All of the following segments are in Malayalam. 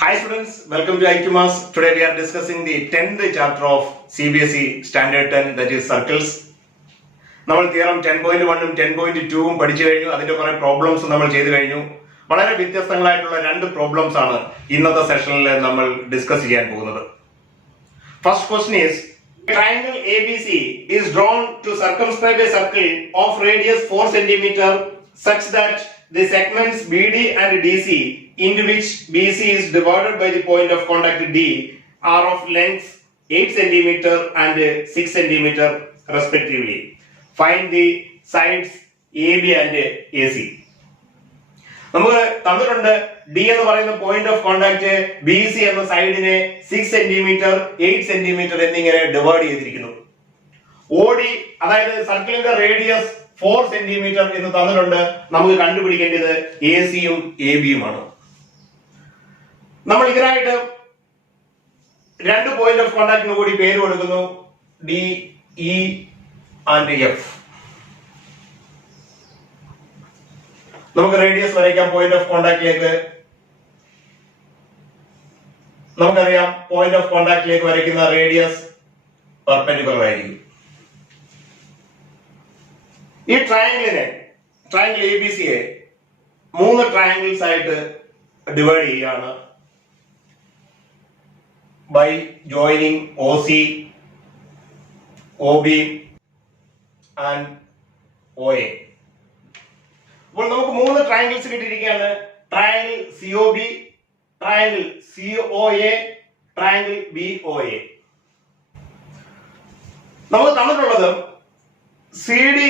Hi students, welcome to IQMAS. Today we are discussing the 10th chapter of CBSE Standard 10, that is circles. നമ്മൾ തിയറം 10.1ഉം 10.2ഉം പഠിച്ചു കഴിഞ്ഞു. അതിന്റെ കുറെ പ്രോബ്ലംസ് നമ്മൾ ചെയ്തു കഴിഞ്ഞു. വളരെ വ്യത്യസ്തങ്ങളായിട്ടുള്ള രണ്ട് പ്രോബ്ലംസ് ആണ് ഇന്നത്തെ സെഷനിൽ നമ്മൾ ഡിസ്കസ് ചെയ്യാൻ പോകുന്നത്. First question is triangle ABC is drawn to circumscribe a circle of radius 4 cm such that the segments BD and DC into which BC is divided by the point of contact D are of length 8 cm and 6 cm respectively. Find the sides AB and AC. നമുക്ക് തന്നിട്ടുണ്ട് ഡി എന്ന് പറയുന്ന point of contact B C എന്ന സൈഡിനെ 6 സെന്റിമീറ്റർ 8 സെന്റിമീറ്റർ എന്നിങ്ങനെ ഡിവൈഡ് ചെയ്തിരിക്കുന്നു. ഓഡി അതായത് സർക്കിളിന്റെ റേഡിയസ് 4 സെന്റിമീറ്റർ എന്ന് തന്നിട്ടുണ്ട്. നമുക്ക് കണ്ടുപിടിക്കേണ്ടത് എ സിയും എ ബിയുമാണ്. നമ്മൾ ഇതിനായിട്ട് രണ്ട് പോയിന്റ് ഓഫ് കോണ്ടാക്ടിന് കൂടി പേര് കൊടുക്കുന്നു, ഡി ഇ ആൻഡ് എഫ്. നമുക്ക് റേഡിയസ് വരയ്ക്കാം പോയിന്റ് ഓഫ് കോണ്ടാക്ടിലേക്ക്. നമുക്കറിയാം പോയിന്റ് ഓഫ് കോണ്ടാക്ടിലേക്ക് വരയ്ക്കുന്ന റേഡിയസ് പെർപെൻഡിക്കുലർ ആയിരിക്കും. ഈ ട്രയാങ്കിൾ എ ബി സിയെ 3 ട്രയാങ്കിൾസ് ആയിട്ട് ഡിവൈഡ് ചെയ്യുകയാണ് by joining O C, O B and O A. അപ്പോൾ നമുക്ക് 3 ട്രയാങ്കിൾസ് കിട്ടിയിരിക്കുകയാണ്. Triangle C O B, triangle C O A, triangle B O A. നമുക്ക് തന്നിട്ടുള്ളത് സി ഡി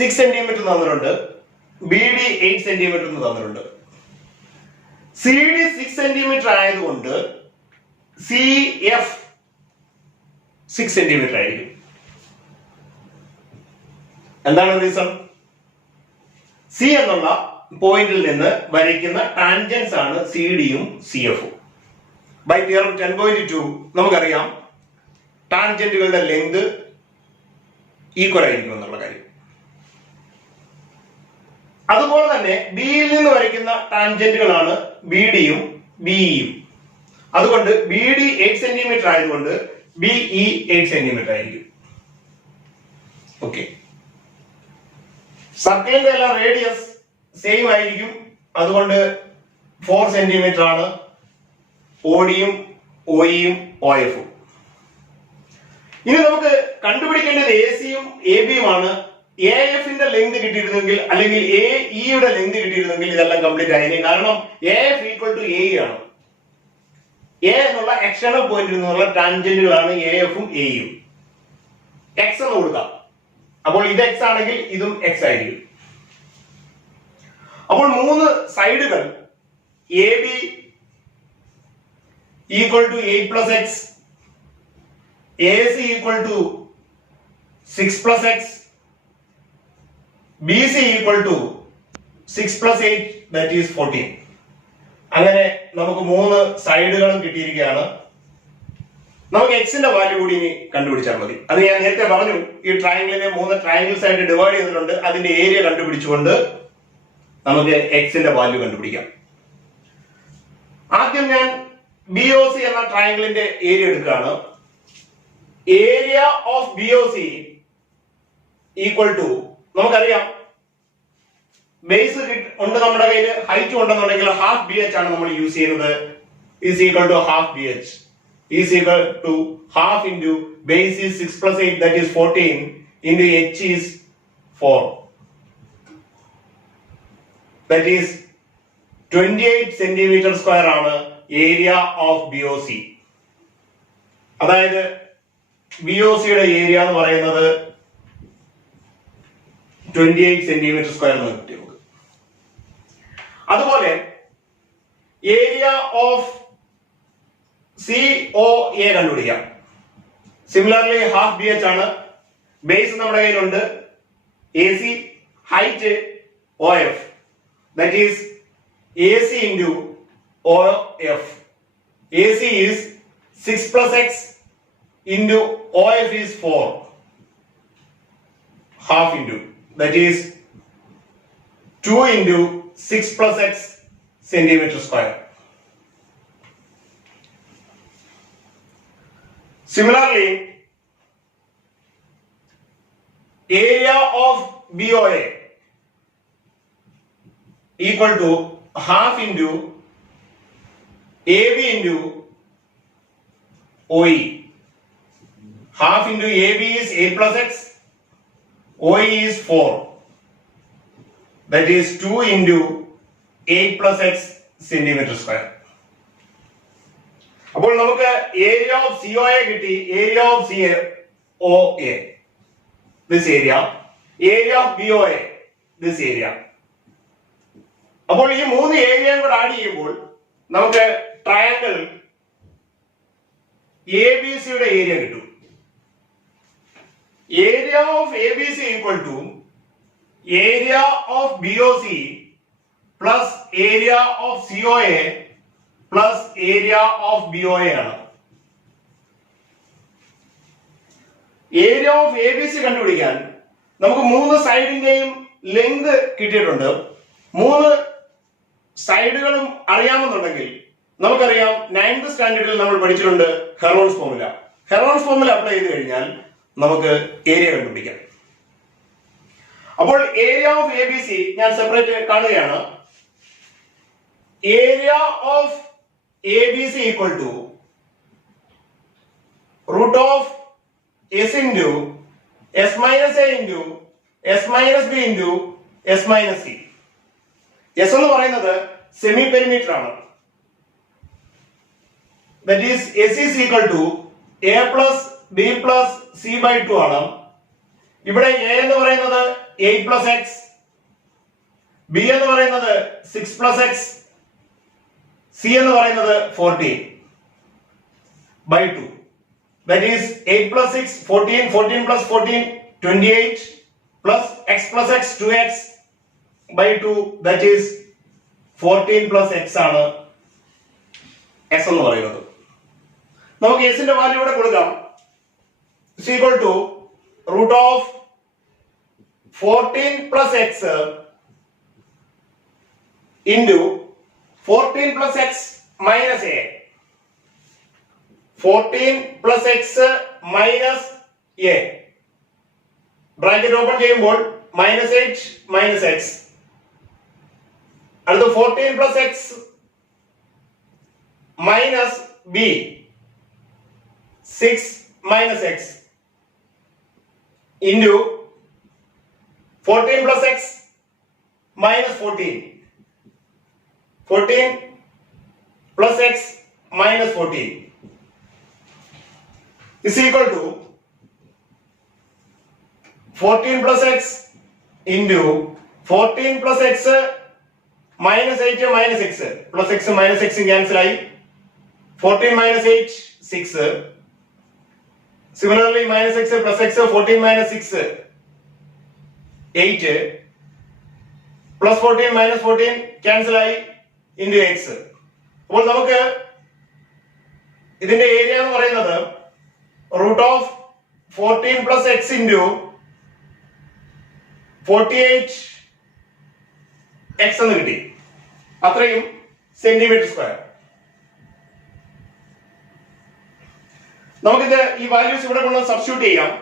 6 സെന്റിമീറ്റർ തന്നിട്ടുണ്ട്, ബി ഡി 8 സെന്റിമീറ്റർ തന്നിട്ടുണ്ട്. സി ഡി 6 സെന്റിമീറ്റർ ആയതുകൊണ്ട് സി എഫ് 6 സെന്റിമീറ്റർ ആയിരിക്കും. എന്താണ് റീസൺ? സി എന്നുള്ള പോയിന്റിൽ നിന്ന് വരയ്ക്കുന്ന ടാൻജൻസ് ആണ് സി ഡിയും സി എഫും. ബൈ തിയറം 10.2 നമുക്കറിയാം ടാൻജന്റുകളുടെ ലെങ്ത് ഈക്വൽ ആയിരിക്കും എന്നുള്ള കാര്യം. അതുപോലെ തന്നെ ബിയിൽ നിന്ന് വരയ്ക്കുന്ന ടാൻജന്റുകളാണ് ബി ഡിയും ബിഇയും. അതുകൊണ്ട് ബി ഡി 8 സെന്റിമീറ്റർ ആയതുകൊണ്ട് ബിഇ 8 സെന്റിമീറ്റർ ആയിരിക്കും. ഓക്കെ, സർക്കിളിന്റെ എല്ലാം റേഡിയസ് സെയിം ആയിരിക്കും. അതുകൊണ്ട് 4 സെന്റിമീറ്റർ ആണ് ഓഡിയും ഒയും ഒ എഫും. ഇനി നമുക്ക് കണ്ടുപിടിക്കേണ്ടത് എ സിയും എ ബിയുമാണ്. എ എഫിന്റെ ലെങ്ത് കിട്ടിയിരുന്നെങ്കിൽ അല്ലെങ്കിൽ എ ഇയുടെ ലെങ്ത് കിട്ടിയിരുന്നെങ്കിൽ ഇതെല്ലാം കംപ്ലീറ്റ് ആയിരുന്നു. കാരണം A F equal to A ആണ്. എ എന്നുള്ള എക്സ്റ്റേണൽ പോയിന്റിൽ നിന്നുള്ള ടാൻജന്റുകളാണ് എ എഫും എയും. എക്സ് എന്ന് കൊടുക്കാം. അപ്പോൾ ഇത് എക്സ് ആണെങ്കിൽ ഇതും എക്സ് ആയിരിക്കും. അപ്പോൾ 3 സൈഡുകൾ A B equal to 8 plus x, A C equal to 6 plus x, B C equal to 6 plus 8 that is 14. അങ്ങനെ നമുക്ക് 3 സൈഡുകളും കിട്ടിയിരിക്കുകയാണ്. നമുക്ക് എക്സിന്റെ വാല്യൂ കൂടി ഇനി കണ്ടുപിടിച്ചാൽ മതി. അത് ഞാൻ നേരത്തെ പറഞ്ഞു. ഈ ട്രയാങ്കിളിനെ 3 ട്രയാങ്കിൾസ് ആയിട്ട് ഡിവൈഡ് ചെയ്തിട്ടുണ്ട്. അതിന്റെ ഏരിയ കണ്ടുപിടിച്ചുകൊണ്ട് നമുക്ക് എക്സിന്റെ വാല്യൂ കണ്ടുപിടിക്കാം. ആദ്യം ഞാൻ ബി ഒ സി എന്ന ട്രയാങ്കിളിന്റെ ഏരിയ എടുക്കുകയാണ്. Area of B O C equal to, നമുക്കറിയാം ബേസ് ഉണ്ട് നമ്മുടെ കയ്യിൽ, ഹൈറ്റ് ഉണ്ടെന്നുണ്ടെങ്കിൽ ഹാഫ് ബി എച്ച് ആണ് നമ്മൾ യൂസ് ചെയ്യുന്നത്. Is equal to half B H is equal to half into base is 6 plus 8 that is 14 into h is 4 that is 28 centimeter square ആണ് area of BOC. അതായത് BOC യുടെ ഏരിയ എന്ന് പറയുന്നത് 28 സെന്റിമീറ്റർ സ്ക്വയർ എന്ന് കിട്ടി നമുക്ക്. അതുപോലെ area of C O A കണ്ടുപിടിക്കാം. സിമിലർലി ഹാഫ് ബി എച്ച് ആണ്. ബേസ് നമ്മുടെ കയ്യിലുണ്ട്, A C, height O F that is A C into O F. A C is 6 plus X into O F is 4, half into that is 2 into 6 plus x centimeter square. Similarly, area of BOA equal to half into AB into OE. Half into AB is 8 plus x, OE is 4. That is 2 into 8 plus x centimeter square. അപ്പോൾ നമുക്ക് ഏരിയ ഓഫ് COA കിട്ടി, area of COA this area, area of BOA this area. അപ്പോൾ ഈ മൂന്ന് ഏരിയയും കൂടെ ആഡ് ചെയ്യുമ്പോൾ നമുക്ക് ട്രയാങ്കിൾ ABC യുടെ ഏരിയ കിട്ടും. Area of ABC equal to area of BOC plus area of COA plus area of BOA ആണ്. ഏരിയ ഓഫ് ABC കണ്ടുപിടിക്കാൻ നമുക്ക് മൂന്ന് സൈഡിന്റെയും ലെങ്ത് കിട്ടിയിട്ടുണ്ട്. മൂന്ന് സൈഡുകളും അറിയാമെന്നുണ്ടെങ്കിൽ നമുക്കറിയാം 9th സ്റ്റാൻഡേർഡിൽ നമ്മൾ പഠിച്ചിട്ടുണ്ട് Heron's formula. Heron's formula apply ചെയ്ത് കഴിഞ്ഞാൽ നമുക്ക് ഏരിയ കണ്ടുപിടിക്കാം. അപ്പോൾ ഏരിയ ഓഫ് ABC ഞാൻ സെപ്പറേറ്റ് കാണുകയാണ്. Area of ABC equal to root of S into S minus A into S minus B into S minus C. S എന്ന് പറയുന്നത് സെമി പെരിമീറ്റർ ആണ്. That is S is equal to A plus B plus C by 2 ആണ്. ഇവിടെ A എന്ന് പറയുന്നത് 8 plus x, B എന്ന് പറയുന്നത് 6 plus x, C എന്ന് പറയുന്നത് 14 by 2. That is 8 plus 6 14, 14 plus 14 28 plus x plus x 2x by 2, that is 14 plus x ആണ് s എന്ന് പറയുന്നത്. നമുക്ക് s ന്റെ വാല്യൂ ഇവിടെ കൊടുക്കാം. is equal to root of 14 plus x into 14 plus x minus a. 14 plus x minus a. Bracket open ചെയ്യുമ്പോൾ -8 minus x. അടുത്ത 14 plus x minus b. 6 minus x into 14 plus x minus 14. 14 plus x minus 14 is equal to 14 plus x into 14 plus x minus 8 minus x plus x minus x cancel ആയി. 14 minus 8 6. Similarly minus x plus x 14 minus 6 8 plus 14 minus 14 cancel ആയി into x. അപ്പോൾ നമുക്ക് ഇതിന്റെ ഏരിയ എന്ന് പറയുന്നത് root of 14 plus x into 48 x എന്ന് കിട്ടി. അത്രയും സെന്റിമീറ്റർ സ്ക്വയർ. നമുക്കിത് ഈ വാല്യൂസ് ഇവിടെ കൊണ്ട് സബ്സ്റ്റിറ്റ്യൂട്ട് ചെയ്യാം.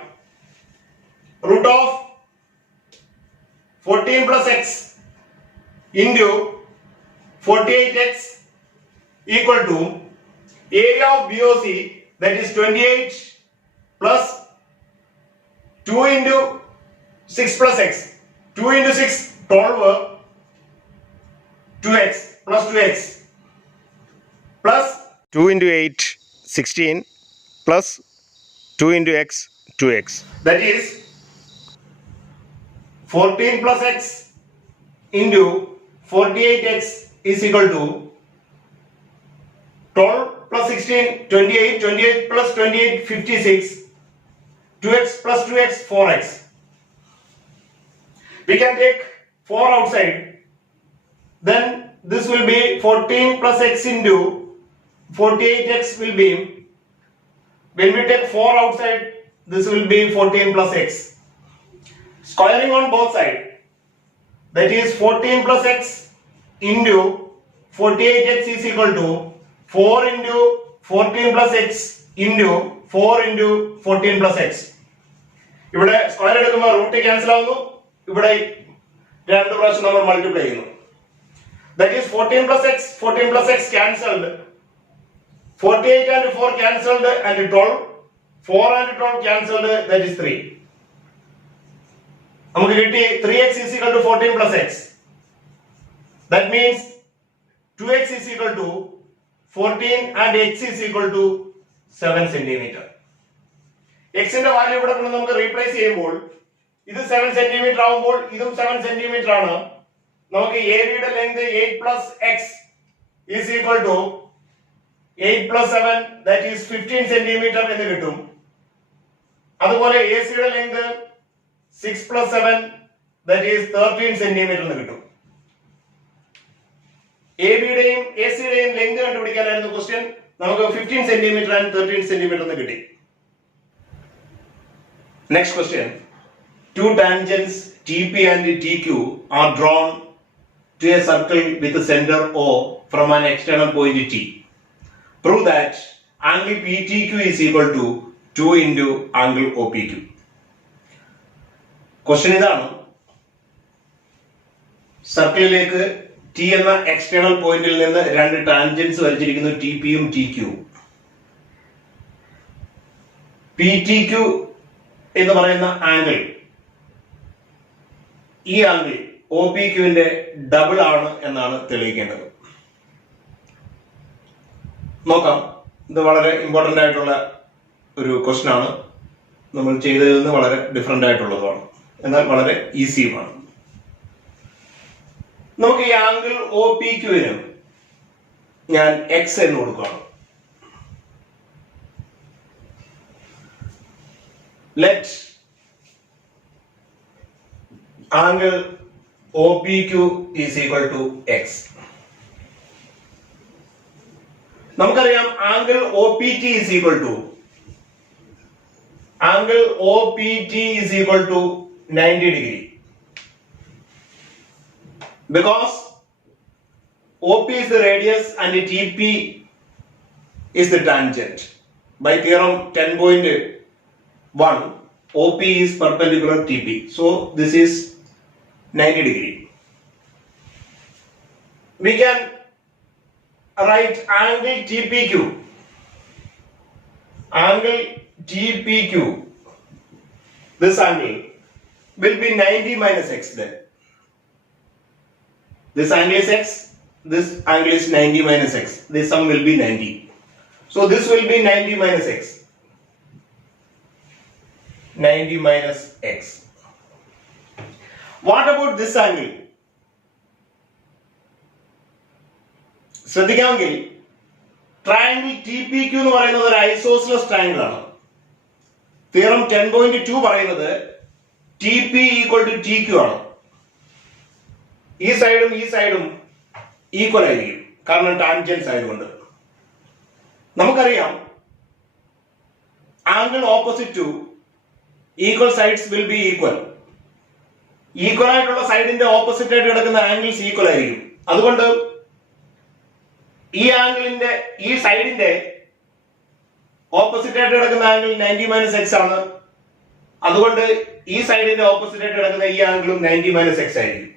root of 14 plus x into 48x equal to area of BOC, that is 28 plus 2 into 6 plus x. 2 into 6 12 2x plus 2x plus 2 into 8 16 plus 2 into x 2x. That is 14 plus x into 48x is equal to 12 plus 16 28, 28 plus 28 56, 2x plus 2x 4x. We can take 4 outside, then this will be 14 plus x into 48x will be, when we take 4 outside, this will be 14 plus x. Squaring on both sides, that is 14 plus x into 48x is equal to 4 into 14 plus x into 4 into 14 plus x. ഇവിടെ സ്ക്വയർ എടുക്കുമ്പോൾ റൂട്ട് ക്യാൻസൽ ആവുന്നു, ഇവിടെ രണ്ട് പ്രാവശ്യം നമ്മൾ മൾട്ടിപ്ലൈ ചെയ്യുന്നു. That is 14 plus x, 14 plus x cancelled. 48 and 4 cancelled and 12. 4 and 12 cancelled, that is 3. നമുക്ക് കിട്ടി 3x is equal to 14 plus x. That means 2x is equal to 14 and x is equal to 7 centimeter. x ന്റെ വാല്യൂ ഇവിടെ കൊണ്ട് നമുക്ക് റീപ്ലേസ് ചെയ്യുമ്പോൾ ഇത് 7 സെന്റിമീറ്റർ ആവുമ്പോൾ ഇതും 7 സെന്റിമീറ്റർ ആണ്. നമുക്ക് AB യുടെ length 8 plus x is equal to 8 plus 7, that is 15 centimeter എന്ന് കിട്ടും. അതുപോലെ AC യുടെ length 6 plus 7, that is 13 centimeter എന്ന് കിട്ടും. AB യുടെയും AC യുടെയും ലെങ്ത് കണ്ടുപിടിക്കാനായിരുന്നു ക്വസ്റ്റ്യൻ. നമുക്ക് 15 centimeter and 13 centimeter എന്ന് കിട്ടി. Next question. Two tangents TP and TQ are drawn to a circle with a center O from an external point T. Prove that angle PTQ is equal to 2 into angle OPQ. Question ഇതാണ്. സർക്കിളിലേക്ക് T എന്ന എക്സ്റ്റേണൽ പോയിന്റിൽ നിന്ന് രണ്ട് ടാൻജൻസ് വരച്ചിരിക്കുന്നു, TP യും TQ. PTQ എന്ന് പറയുന്ന ആംഗിൾ, ഈ ആംഗിൾ OPQ ന്റെ ഡബിൾ ആണ് എന്നാണ് തെളിയിക്കേണ്ടത്. നോക്കാം, ഇത് വളരെ ഇമ്പോർട്ടന്റ് ആയിട്ടുള്ള ഒരു ക്വസ്റ്റ്യൻ ആണ്. നമ്മൾ ചെയ്തതിൽ നിന്ന് വളരെ ഡിഫറെന്റ് ആയിട്ടുള്ളതാണ്, എന്നാൽ വളരെ ഈസിയുമാണ്. നമുക്ക് ഈ ആംഗിൾ OPQ ന് ഞാൻ x എന്ന് കൊടുക്കുകയാണ്. Let angle OPQ is equal to x. നമുക്കറിയാം angle OPT is equal to 90 degree. Because OP is the radius and TP is the tangent. By theorem 10.1, OP is perpendicular TP. So this is 90 degree. We can write angle TPQ. Angle TPQ. This angle will be 90 minus x then. This angle is x. This angle is 90 minus x. This sum will be 90. So this will be 90 minus x. 90 minus x. What about this angle? ശ്രദ്ധിക്കാമെങ്കിൽ ട്രയാങ്കിൾ TPQ എന്ന് പറയുന്നത് ഒരു ഐസോസെലസ് ട്രയാങ്കിൾ ആണ്. തിയറം 10.2 പറയുന്നത് TP ഈക്വൽ ടു TQ ആണ്. ഈ സൈഡും ഈക്വൽ ആയിരിക്കും, കാരണം ടാൻജൻസ് ആയതുകൊണ്ട്. നമുക്കറിയാം angle opposite two equal sides will be equal. Equal ആയിട്ടുള്ള സൈഡിന്റെ ഓപ്പോസിറ്റ് ആയിട്ട് കിടക്കുന്ന ആംഗിൾസ് ഈക്വൽ ആയിരിക്കും. അതുകൊണ്ട് ഈ ആംഗിളിന്റെ ഈ സൈഡിന്റെ ഓപ്പോസിറ്റ് ആയിട്ട് കിടക്കുന്ന ആംഗിൾ 90 മൈനസ് എക്സ് ആണ്. അതുകൊണ്ട് ഈ സൈഡിന്റെ ഓപ്പോസിറ്റ് ആയിട്ട് കിടക്കുന്ന ഈ ആംഗിളും 90 മൈനസ് എക്സ് ആയിരിക്കും.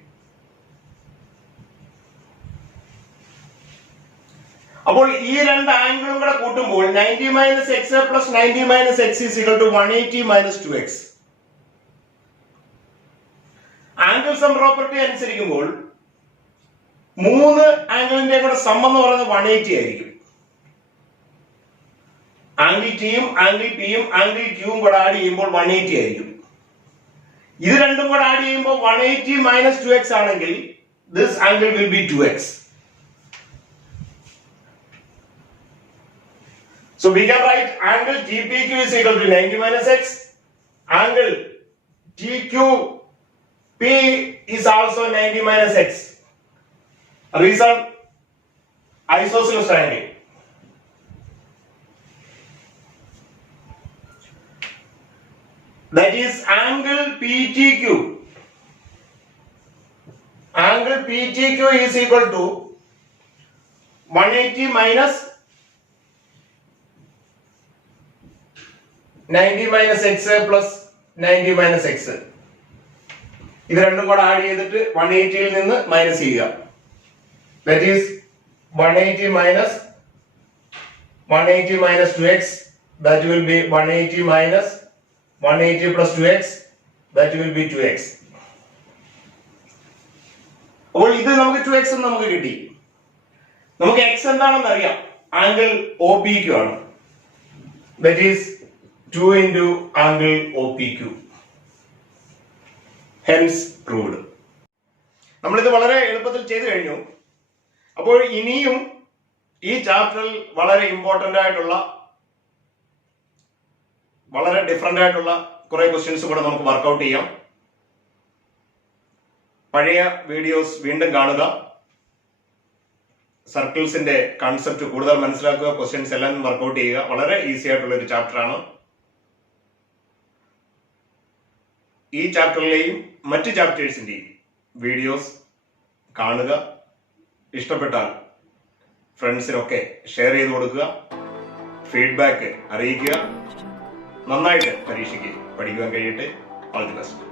അപ്പോൾ ഈ രണ്ട് ആംഗിളും കൂടെ കൂട്ടുമ്പോൾ 90 minus x plus 90 minus x is equal to 180 minus 2x. Angle sum property അനുസരിക്കുമ്പോൾ മൂന്ന് ആംഗിളിന്റെ കൂടെ സം എന്ന് പറയുന്നത് 180 ആയിരിക്കും. ആംഗിൾ ടിയും ആംഗിൾ പിയും ആംഗിൾ ക്യൂവും കൂടെ ആഡ് ചെയ്യുമ്പോൾ 180 ആയിരിക്കും. ഇത് രണ്ടും കൂടെ ആഡ് ചെയ്യുമ്പോൾ 180 മൈനസ് 2x ആണെങ്കിൽ this angle will be 2x. So we can write angle TPQ is equal to 90 minus x. Angle TQP is also 90 minus x. Reason, isosceles triangle. That is angle PTQ. Angle PTQ is equal to 180 minus 90 minus x plus 90 minus X, ഇത് രണ്ടും കൂടെ ആഡ് ചെയ്തിട്ട് 180 നിന്ന് മൈനസ് ചെയ്യുക. That is 180 minus 2x, that will be 180 minus 180 plus 2x, that will be 2x. അപ്പോൾ ഇത് നമുക്ക് 2x നമുക്ക് കിട്ടി. നമുക്ക് x എന്താണെന്ന് അറിയാം, ആംഗിൾ OPQ ആണ്. That is 2 into angle OPQ. Hence proved. നമ്മളിത് വളരെ എളുപ്പത്തിൽ ചെയ്തു കഴിഞ്ഞു. അപ്പോൾ ഇനിയും ഈ ചാപ്റ്ററിൽ വളരെ ഇമ്പോർട്ടന്റ് ആയിട്ടുള്ള, വളരെ ഡിഫറെന്റ് ആയിട്ടുള്ള കുറെ ക്വസ്റ്റ്യൻസ് കൂടെ നമുക്ക് വർക്ക്ഔട്ട് ചെയ്യാം. പഴയ വീഡിയോസ് വീണ്ടും കാണുക, സർക്കിൾസിന്റെ കൺസെപ്റ്റ് കൂടുതൽ മനസ്സിലാക്കുക, ക്വസ്റ്റ്യൻസ് എല്ലാം വർക്ക്ഔട്ട് ചെയ്യുക. വളരെ ഈസി ആയിട്ടുള്ള ഒരു ചാപ്റ്റർ ആണ്. ഈ ചാപ്റ്ററിലെയും മറ്റ് ചാപ്റ്റേഴ്സിന്റെയും വീഡിയോസ് കാണുക. ഇഷ്ടപ്പെട്ടാൽ ഫ്രണ്ട്സിനൊക്കെ ഷെയർ ചെയ്ത് കൊടുക്കുക, ഫീഡ്ബാക്ക് അറിയിക്കുക. നന്നായിട്ട് പരീക്ഷയ്ക്ക് പഠിക്കുവാൻ കഴിയട്ടെ. All the best.